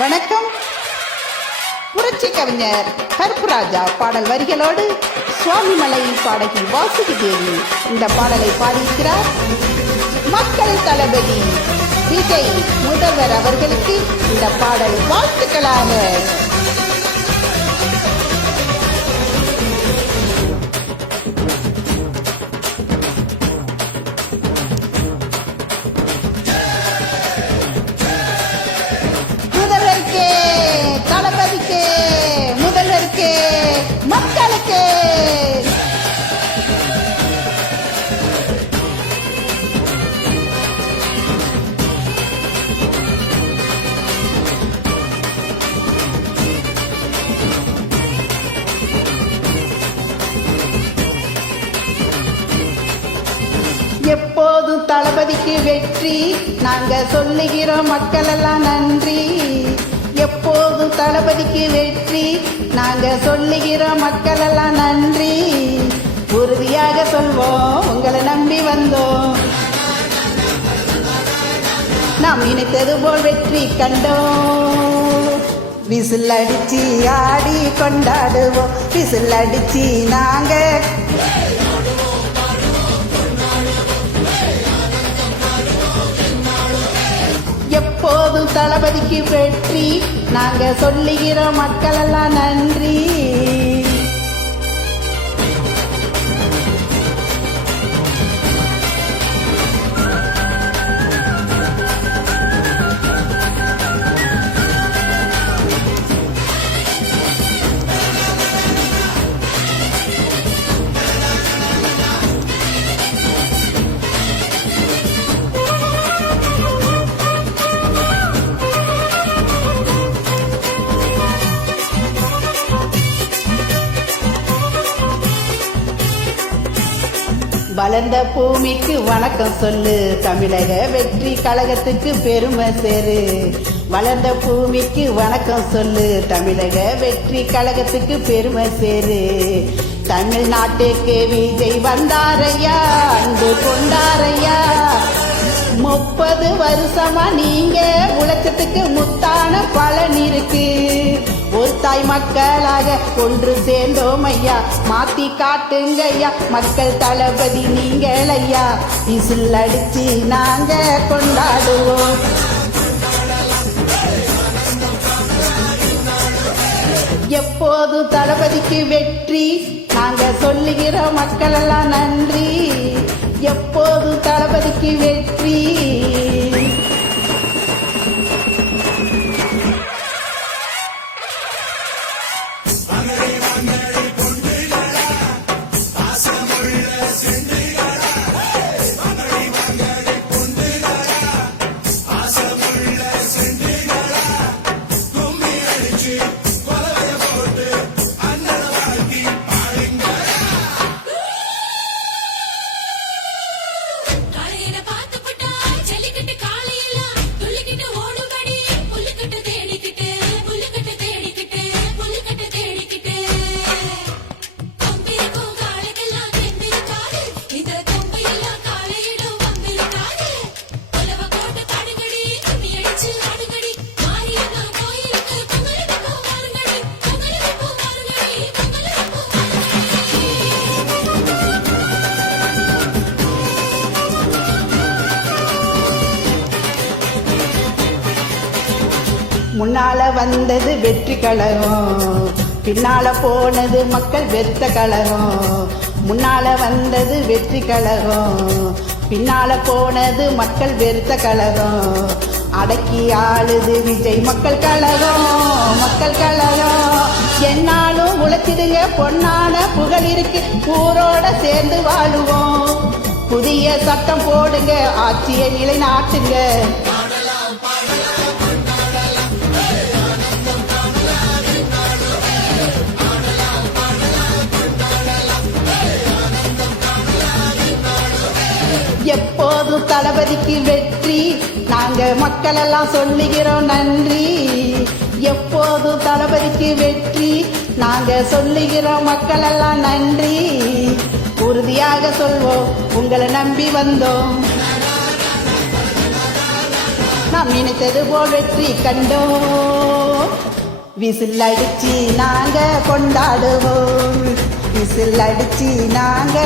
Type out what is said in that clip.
வணக்கம். புரட்சி கவிஞர் கருப்புராஜா பாடல் வரிகளோடு சுவாமிமலை பாடகி வாசுகி தேவி இந்த பாடலை பாடியிருக்கிறார். மக்கள் தளபதி விஜய் முதல்வர் அவர்களுக்கு இந்த பாடல் வாழ்த்துக்களாக. முதல்வருக்கு, மக்களுக்கு. எப்போதும் தளபதிக்கு வெற்றி நாங்க சொல்லுகிறோம், மக்கள் எல்லாம் நன்றி. எப்போதும் தளபதிக்கு வெற்றி நாங்க சொல்லுகிறோம், மக்கள் எல்லாம் நன்றி. உறுதியாக சொல்வோம், உங்களை நம்பி வந்தோம். நாம் நினைத்தது போல் வெற்றி கண்டோம். விசில் அடிச்சு ஆடி கொண்டாடுவோம், விசில் அடிச்சு நாங்க எப்போதும் தளபதிக்கு வெற்றி நாங்க சொல்லுகிறோம், மக்கள் எல்லாம் நன்றி. வளர்ந்த பூமிக்கு வணக்கம் சொல்லு, தமிழக வெற்றி கழகத்துக்கு பெருமை சேரு. வளர்ந்த பூமிக்கு வணக்கம் சொல்லு, தமிழக வெற்றி கழகத்துக்கு பெருமை சேரு. தமிழ்நாட்டுக்கு விஜய் வந்தாரையா, அன்பு கொண்டாரையா. 30 வருஷமா நீங்க உலகத்துக்கு முத்தான பலன் இருக்கு. ஒரு தாய் மக்களாக ஒன்று சேர்ந்தோம் ஐயா, மாத்தி காட்டுங்க ஐயா, மக்கள் தளபதி நீங்கள் ஐயா. விசில் அடிச்சு நாங்க கொண்டாடுவோம். எப்போதும் தளபதிக்கு வெற்றி நாங்க சொல்லுகிறோம், மக்கள் எல்லாம் நன்றி. எப்போதும் தளபதிக்கு வெற்றி. முன்னால வந்தது வெற்றி கழகம், பின்னால போனது மக்கள் வெறுத்த கழகம். முன்னால வந்தது வெற்றி கழகம், பின்னால போனது மக்கள் வெறுத்த கழகம். அடக்கி ஆளுது விஜய் மக்கள் கழகம், மக்கள் கழகம். என்னாலும் உழைச்சிடுங்க, பொன்னான புகழ் இருக்கு, ஊரோட சேர்ந்து வாழுவோம். புதிய சட்டம் போடுங்க, ஆட்சியை நிலைநாட்டுங்க. எப்போதும் தளபதிக்கு வெற்றி நாங்க மக்கள் எல்லாம் சொல்லுகிறோம், நன்றி. எப்போதும் தளபதிக்கு வெற்றி நாங்க சொல்லுகிறோம், மக்கள் எல்லாம் நன்றி. உறுதியாக சொல்வோம், உங்களை நம்பி வந்தோம். நாம் நினைத்தது போல் வெற்றி கண்டோம் விசில் அடிச்சு நாங்க கொண்டாடுவோம் விசில் அடிச்சு நாங்க